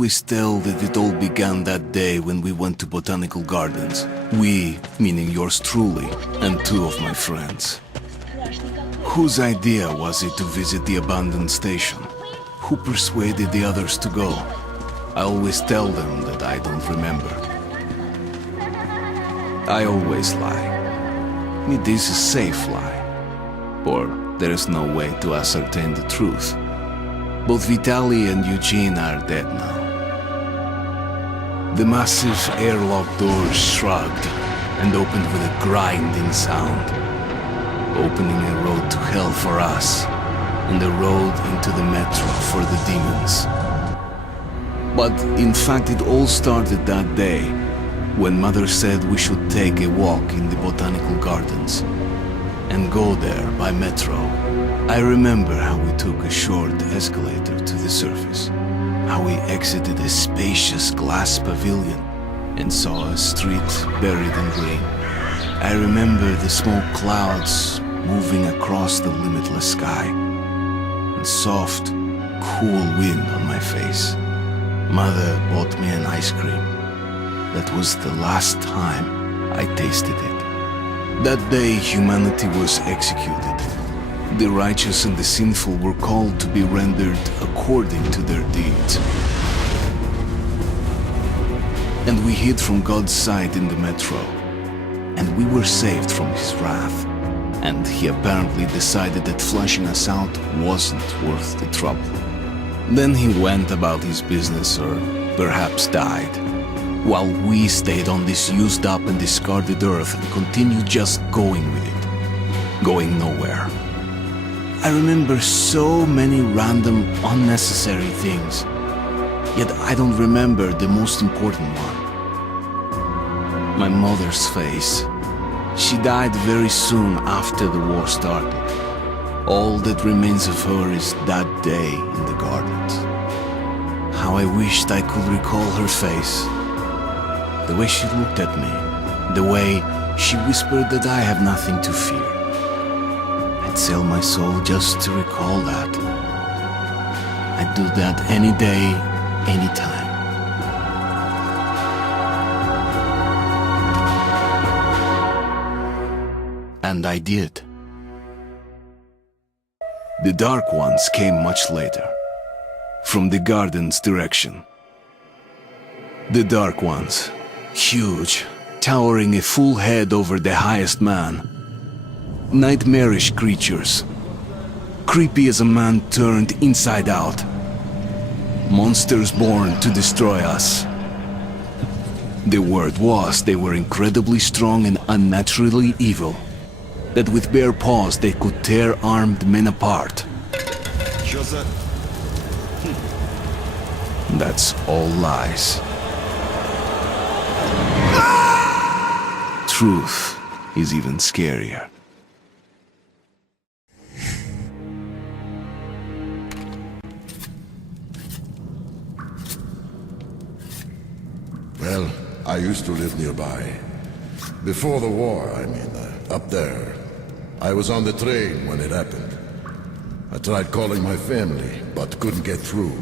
always tell that it all began that day when we went to botanical gardens. We, meaning yours truly, and two of my friends. Whose idea was it to visit the abandoned station? Who persuaded the others to go? I always tell them that I don't remember. I always lie. It is a safe lie. Or there is no way to ascertain the truth. Both Vitaly and Eugene are dead now. The massive airlock doors shrugged and opened with a grinding sound, opening a road to hell for us and a road into the metro for the demons. But in fact it all started that day when Mother said we should take a walk in the botanical gardens and go there by metro. I remember how we took a short escalator to the surface, how we exited a spacious glass pavilion and saw a street buried in green. I remember the smoke clouds moving across the limitless sky and soft, cool wind on my face. Mother bought me an ice cream. That was the last time I tasted it. That day humanity was executed. The righteous and the sinful were called to be rendered according to their deeds. And we hid from God's sight in the metro. And we were saved from his wrath. And he apparently decided that flushing us out wasn't worth the trouble. Then he went about his business, or perhaps died, while we stayed on this used up and discarded earth and continued just going with it, going nowhere. I remember so many random, unnecessary things, yet I don't remember the most important one. My mother's face. She died very soon after the war started. All that remains of her is that day in the gardens. How I wished I could recall her face. The way she looked at me. The way she whispered that I have nothing to fear. I'd sell my soul just to recall that. I'd do that any day, any time. And I did. The dark ones came much later, from the garden's direction. The dark ones, huge, towering a full head over the highest man. Nightmarish creatures, creepy as a man turned inside out. Monsters born to destroy us. The word was they were incredibly strong and unnaturally evil. That with bare paws they could tear armed men apart. That's all lies. Truth is even scarier. Well, I used to live nearby. Before the war, I mean, up there. I was on the train when it happened. I tried calling my family, but couldn't get through.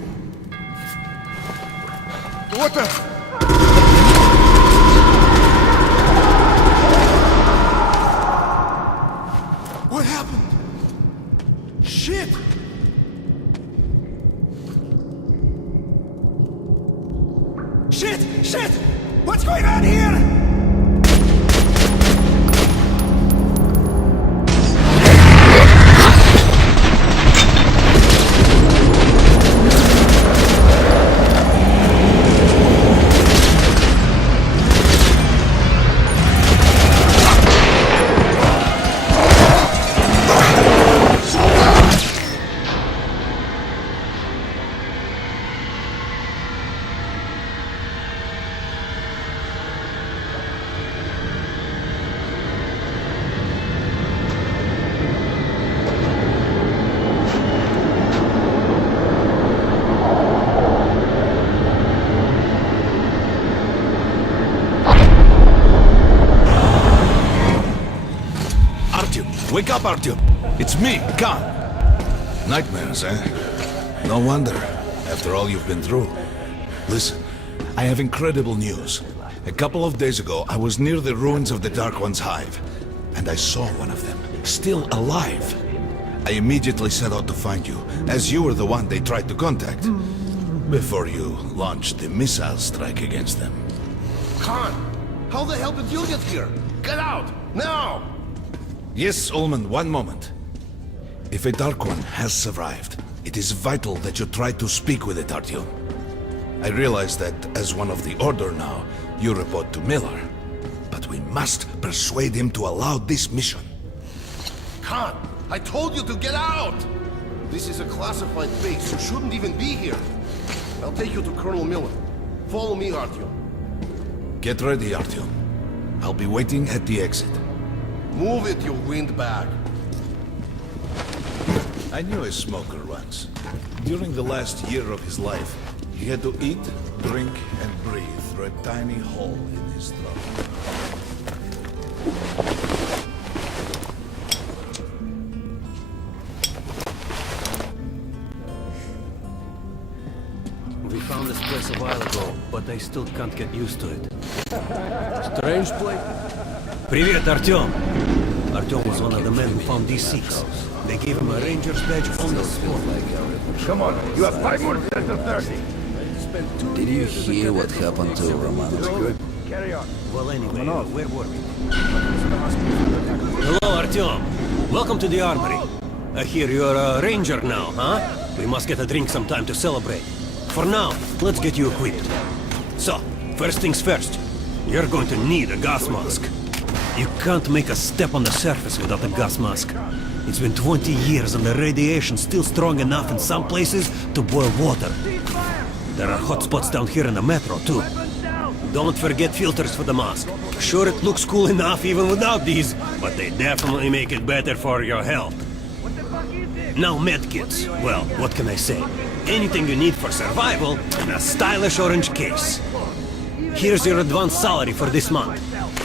What the? What happened? Shit! Shit! Shit! What's going on here? Wake up, Artyom! It's me, Khan! Nightmares, eh? No wonder, after all you've been through. Listen, I have incredible news. A couple of days ago, I was near the ruins of the Dark One's hive, and I saw one of them, still alive. I immediately set out to find you, as you were the one they tried to contact, before you launched the missile strike against them. Khan, how the hell did you get here? Get out, now! Yes, Ullman, one moment. If a Dark One has survived, it is vital that you try to speak with it, Artyom. I realize that, as one of the Order now, you report to Miller. But we must persuade him to allow this mission. Khan, I told you to get out! This is a classified base. You shouldn't even be here. I'll take you to Colonel Miller. Follow me, Artyom. Get ready, Artyom. I'll be waiting at the exit. Move it, you windbag. I knew a smoker once. During the last year of his life, he had to eat, drink, and breathe through a tiny hole in his throat. We found this place a while ago, but I still can't get used to it. Strange place? Привет, Артём! Артёm was one of the men who found these seats. They gave him a ranger's badge on the spot. Come on, you have 5 more instead of 30. Did you hear what happened to Romanov's? Well, anyway, where were we? Hello, Артём. Welcome to the armory. I hear you're a ranger now, huh? We must get a drink sometime to celebrate. For now, let's get you equipped. So, first things first. You're going to need a gas mask. You can't make a step on the surface without a gas mask. It's been 20 years and the radiation's still strong enough in some places to boil water. There are hot spots down here in the metro, too. Don't forget filters for the mask. Sure, it looks cool enough even without these, but they definitely make it better for your health. Now medkits. Well, what can I say? Anything you need for survival in a stylish orange case. Here's your advance salary for this month.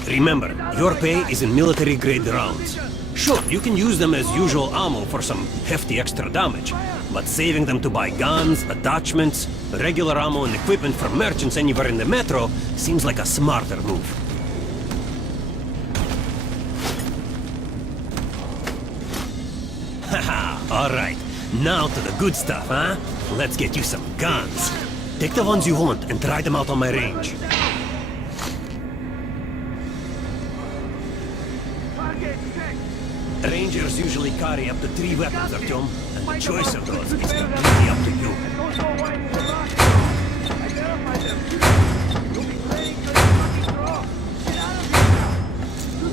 Remember, your pay is in military-grade rounds. Sure, you can use them as usual ammo for some hefty extra damage, but saving them to buy guns, attachments, regular ammo and equipment from merchants anywhere in the metro seems like a smarter move. Haha, alright. Now to the good stuff, huh? Let's get you some guns. Take the ones you want and try them out on my range. Rangers usually carry up to 3 weapons, Artyom, and the choice of those is completely up to you.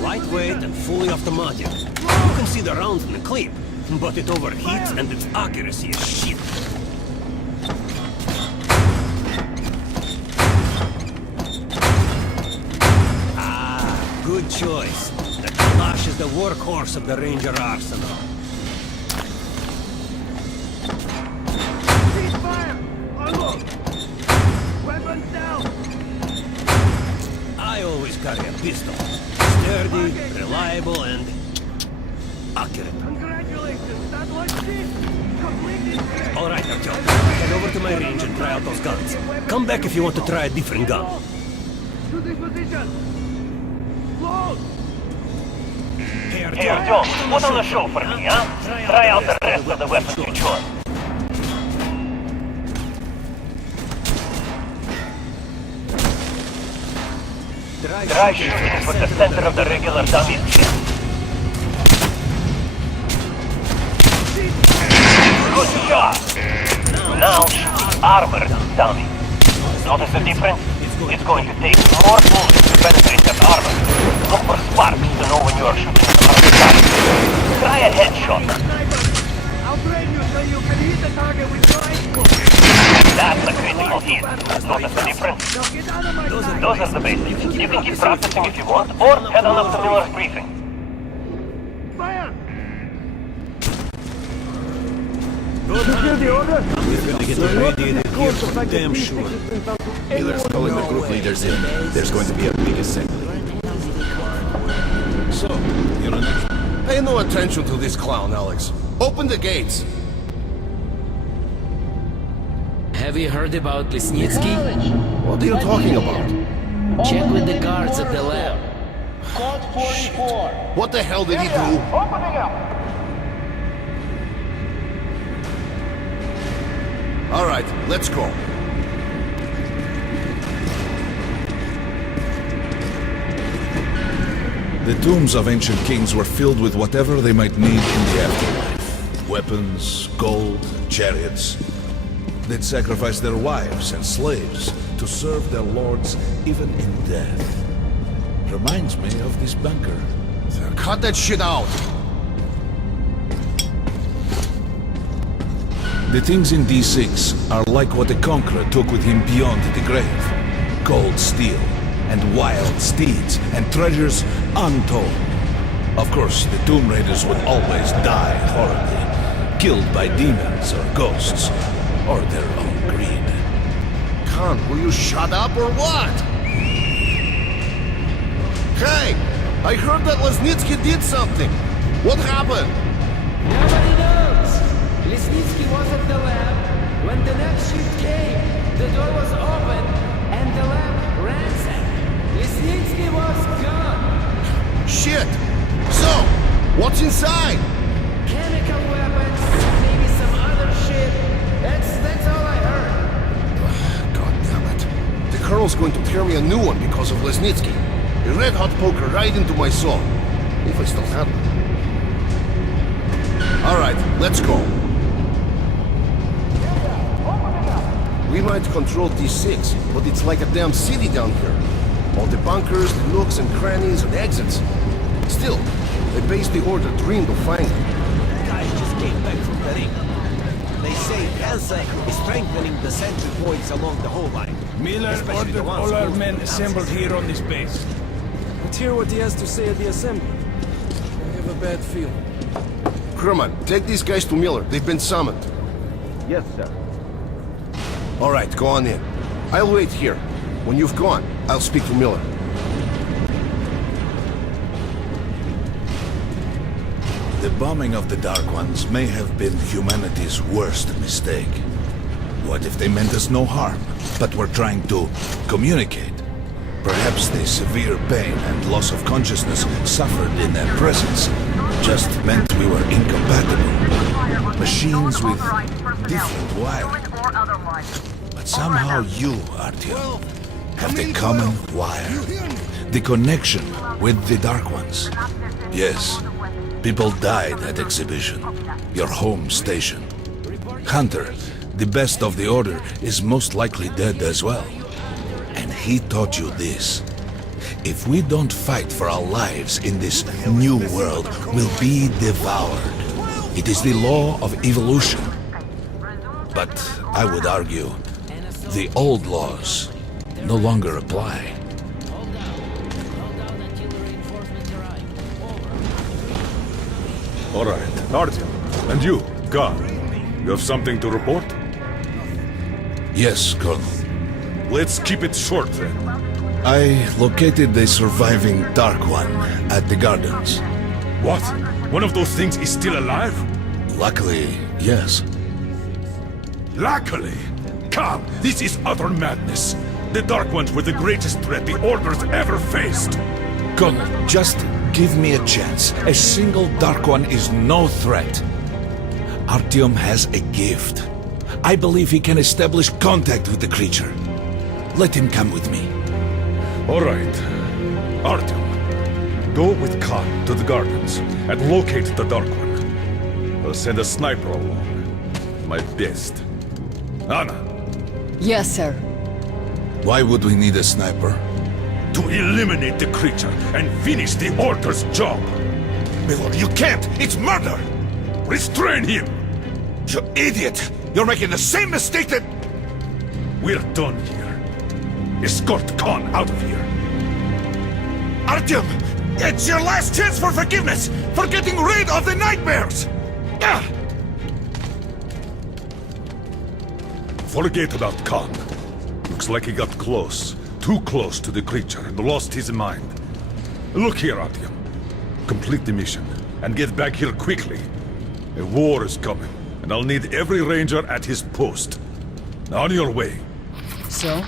Lightweight and fully automatic. You can see the rounds in the clip, but it overheats and its accuracy is shit. Ah, good choice. The Kalash is the workhorse of the Ranger arsenal. Ceasefire! Unload! Weapons down! I always carry a pistol. Sturdy, reliable, and accurate. Congratulations! That was it! Completely correct! Alright, Artyom. Head over to my range and try out those guns. Come back if you want to try a different gun. To this position! Load! Hey, Artyom, put on a show for me, huh? Try out the rest of the weapons you chose. Try shooting with the center of the regular dummy's chest. Good shot! Now shoot the armored dummy. Notice the difference? It's going to take more bullets to penetrate that armor. Look for sparks to know when you are shooting at the target. Try a headshot. I'll train you so you can hit the target with your ankle! That's a critical hit. Notice the difference? Now get out of my sight! Those are the basics. You can keep practicing if you want, or head on up to Miller's briefing. Fire! Good hunting. We're gonna get irradiated here for damn sure. Miller's calling the group leaders in. There's going to be a big assembly. So, you're an... Pay no attention to this clown, Alex. Open the gates. Have you heard about Lesnitsky? What are you talking about? Check with the guards at the lab. Code 44. What the hell did he do? Opening up. All right, let's go. The tombs of ancient kings were filled with whatever they might need in the afterlife. Weapons, gold, chariots. They'd sacrifice their wives and slaves to serve their lords even in death. Reminds me of this bunker. Cut that shit out. The things in D6 are like what the conqueror took with him beyond the grave. Gold steel, and wild steeds, and treasures untold. Of course, the Tomb Raiders would always die horribly, killed by demons or ghosts, or their own greed. Khan, will you shut up or what? Hey, I heard that Lesnitsky did something. What happened? Nobody knows. Lesnitsky was at the lab. When the next shift came, the door was open and the lab ransacked. Lesnitsky was gone. Shit. So, what's inside? Chemical weapons, maybe some other shit. That's all I heard. God damn it. The Colonel's going to tear me a new one because of Lesnitsky. A red-hot poker right into my soul. If I still have it. All right, let's go. We might control D6, but it's like a damn city down here. All the bunkers, the nooks and crannies and exits. Still, they based the order dreamed of finding. Guys just came back from the ring. They say Elsa is strengthening the sentry points along the whole line. Miller ordered all our men assembled here on this base. Let's hear what he has to say at the assembly. I have a bad feeling. Herman, take these guys to Miller. They've been summoned. Yes, sir. All right, go on in. I'll wait here. When you've gone, I'll speak to Miller. The bombing of the Dark Ones may have been humanity's worst mistake. What if they meant us no harm, but were trying to communicate? Perhaps the severe pain and loss of consciousness suffered in their presence just meant we were incompatible. Machines with different wiring. But somehow you, Artyom, have the common wire. The connection with the Dark Ones. Yes, people died at exhibition, your home station. Hunter, the best of the Order, is most likely dead as well. And he taught you this. If we don't fight for our lives in this new world, we'll be devoured. It is the law of evolution. But I would argue, the old laws no longer apply. All right, Artyom. And you, God, you have something to report? Yes, Colonel. Let's keep it short, then. I located the surviving Dark One at the gardens. What? One of those things is still alive? Luckily, yes. Luckily? Come, this is utter madness. The Dark Ones were the greatest threat the Order's ever faced. Colonel, just give me a chance. A single Dark One is no threat. Artyom has a gift. I believe he can establish contact with the creature. Let him come with me. All right. Artyom, go with Khan to the gardens and locate the Dark One. I'll send a sniper along. My best. Anna. Yes, sir. Why would we need a sniper? To eliminate the creature and finish the Order's job. Miller, you can't! It's murder! Restrain him! You idiot! You're making the same mistake that... We're done here. Escort Khan out of here. Artyom! It's your last chance for forgiveness! For getting rid of the nightmares! Ah! Forget about Khan. Looks like he got close. Too close to the creature and lost his mind. Look here, Artyom. Complete the mission and get back here quickly. A war is coming, and I'll need every ranger at his post. On your way. So,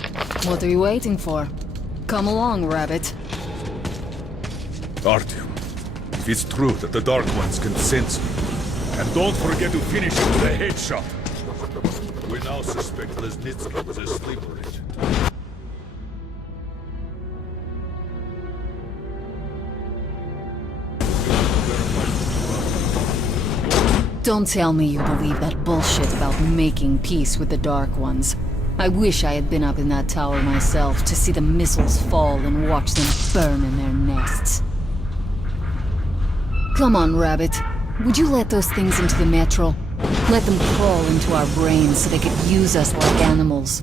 what are you waiting for? Come along, Rabbit. Artyom, if it's true that the Dark Ones can sense me, and don't forget to finish it with a headshot. We now suspect Lesnitsky was a sleeper agent. Don't tell me you believe that bullshit about making peace with the Dark Ones. I wish I had been up in that tower myself to see the missiles fall and watch them burn in their nests. Come on, Rabbit. Would you let those things into the Metro? Let them crawl into our brains so they could use us like animals.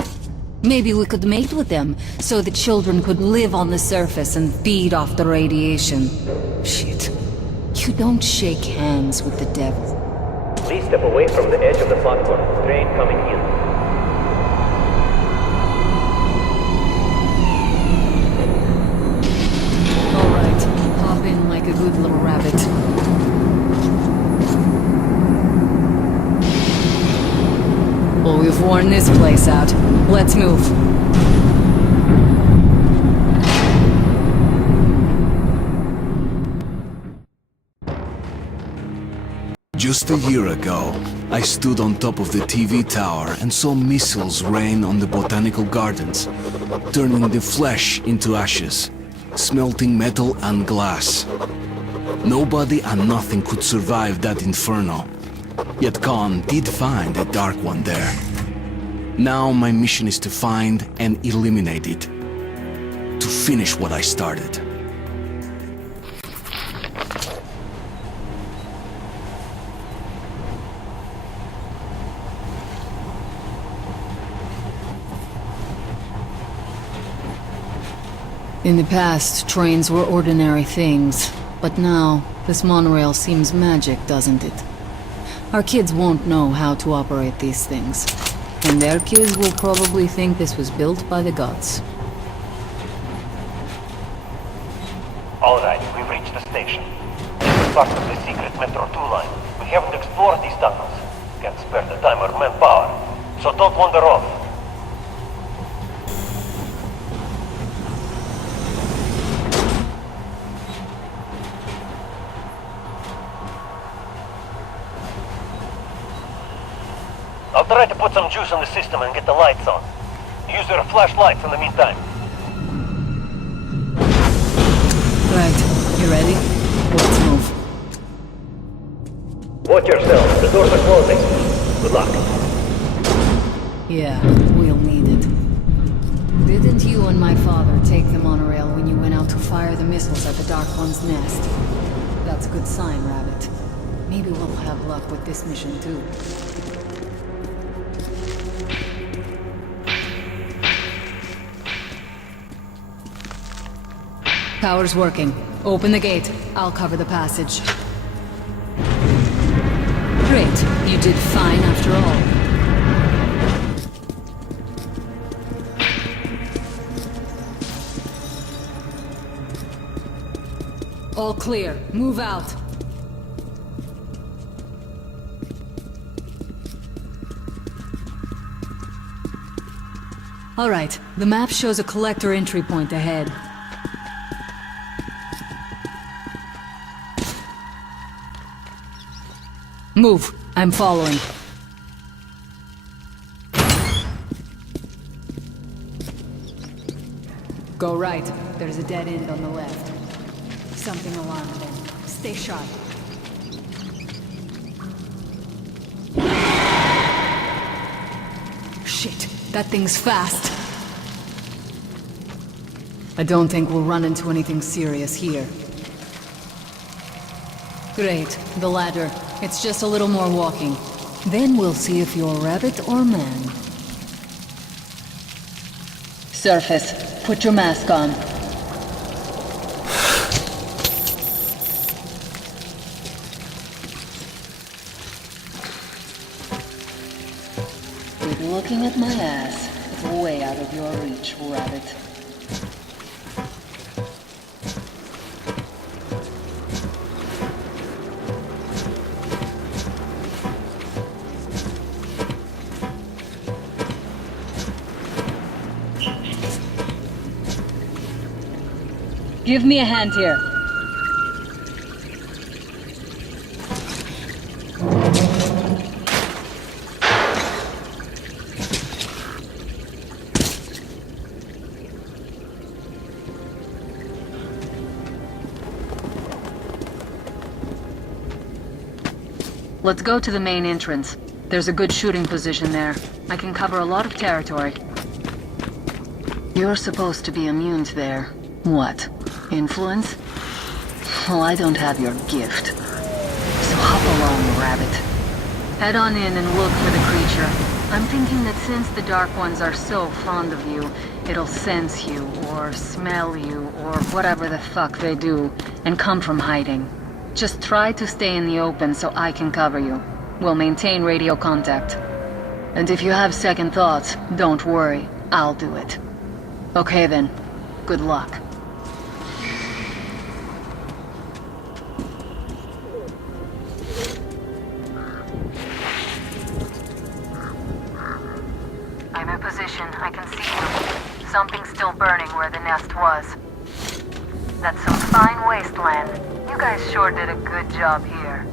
Maybe we could mate with them, so the children could live on the surface and feed off the radiation. Shit. You don't shake hands with the devil. Please step away from the edge of the platform. Train coming in. Alright, hop in like a good little rabbit. Well, we've worn this place out. Let's move. Just a year ago, I stood on top of the TV tower and saw missiles rain on the botanical gardens, turning the flesh into ashes, smelting metal and glass. Nobody and nothing could survive that inferno. Yet Khan did find a Dark One there. Now my mission is to find and eliminate it. To finish what I started. In the past, trains were ordinary things, but now, this monorail seems magic, doesn't it? Our kids won't know how to operate these things, and their kids will probably think this was built by the gods. Alright, we've reached the station. This is part of the secret Metro 2 line. We haven't explored these tunnels. Can't spare the time or manpower, so don't wander off. I'll try to put some juice in the system and get the lights on. Use your flashlights in the meantime. Right, you ready? Let's move. Watch yourself, the doors are closing. Good luck. Yeah, we'll need it. Didn't you and my father take the monorail when you went out to fire the missiles at the Dark One's nest? That's a good sign, Rabbit. Maybe we'll have luck with this mission too. Power's working. Open the gate. I'll cover the passage. Great. You did fine after all. All clear. Move out. All right. The map shows a collector entry point ahead. Move. I'm following. Go right. There's a dead end on the left. Something alarmed them. Stay sharp. Shit. That thing's fast. I don't think we'll run into anything serious here. Great. The ladder. It's just a little more walking. Then we'll see if you're rabbit or man. Surface. Put your mask on. Quit looking at my ass. It's way out of your reach, rabbit. Give me a hand here. Let's go to the main entrance. There's a good shooting position there. I can cover a lot of territory. You're supposed to be immune to their... what? Influence? Well, I don't have your gift. So hop along, rabbit. Head on in and look for the creature. I'm thinking that since the Dark Ones are so fond of you, it'll sense you, or smell you, or whatever the fuck they do, and come from hiding. Just try to stay in the open so I can cover you. We'll maintain radio contact. And if you have second thoughts, don't worry. I'll do it. Okay then. Good luck. I'm in position. I can see you. Something's still burning where the nest was. That's some fine wasteland. You guys sure did a good job here.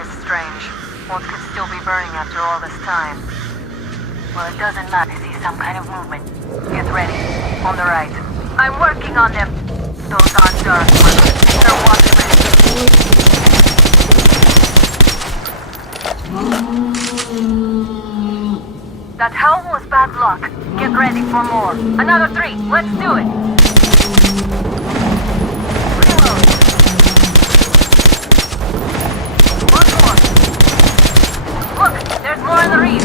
It's strange. What could still be burning after all this time? Well, it doesn't matter. I see some kind of movement. Get ready. On the right. I'm working on them. Those aren't dark ones. They're watchmen. That howl was bad luck. Get ready for more. Another 3. Let's do it. There's more in the reef.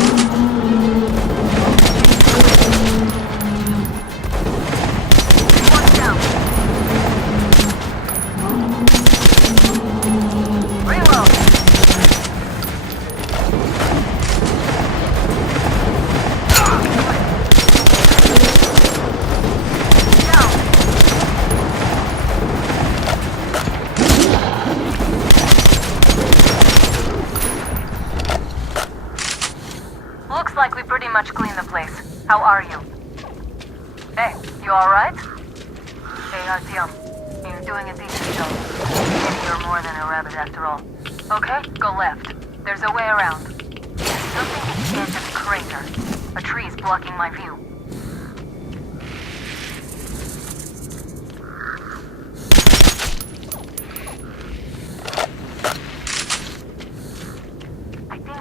Watch out. Reload. Looks like we pretty much cleaned the place. How are you? Hey, you alright? Hey, Artyom. You're doing a decent job. Maybe you're more than a rabbit after all. Okay, go left. There's a way around. Something at the edge of the crater. A tree's blocking my view.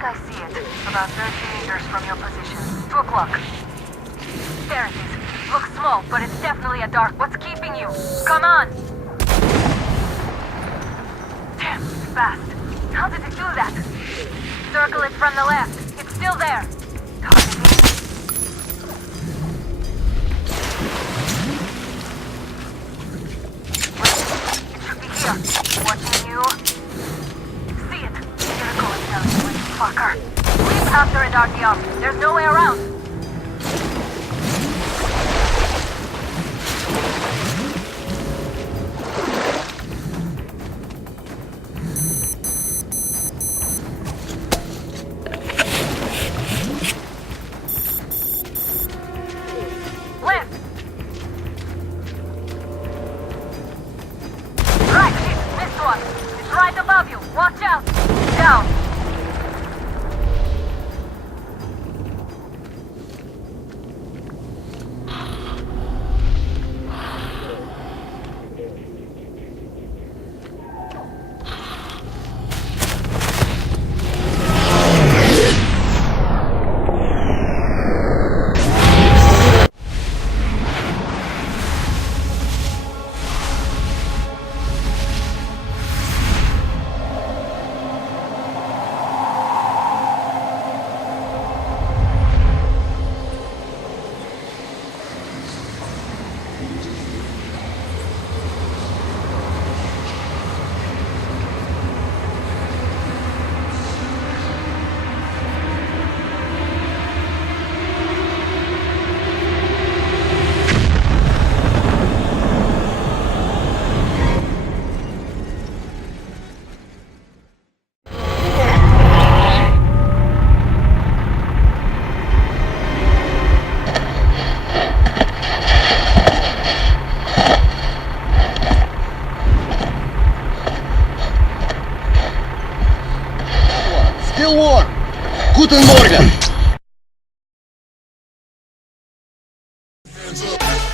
I see it. About 30 meters from your position. 2 o'clock. There it is. Looks small, but it's definitely a dark. What's keeping you? Come on! Damn, fast. How did it do that? Circle it from the left. It's still there. Targeting. Wait, it should be here. Watching you. See it. Here it goes down. Fucker. Leap after it, Artyom. There's no way around. Left. Right, shit. Missed one. It's right above you. Watch out. Down. Pylor! Guten Morgen! Hands up!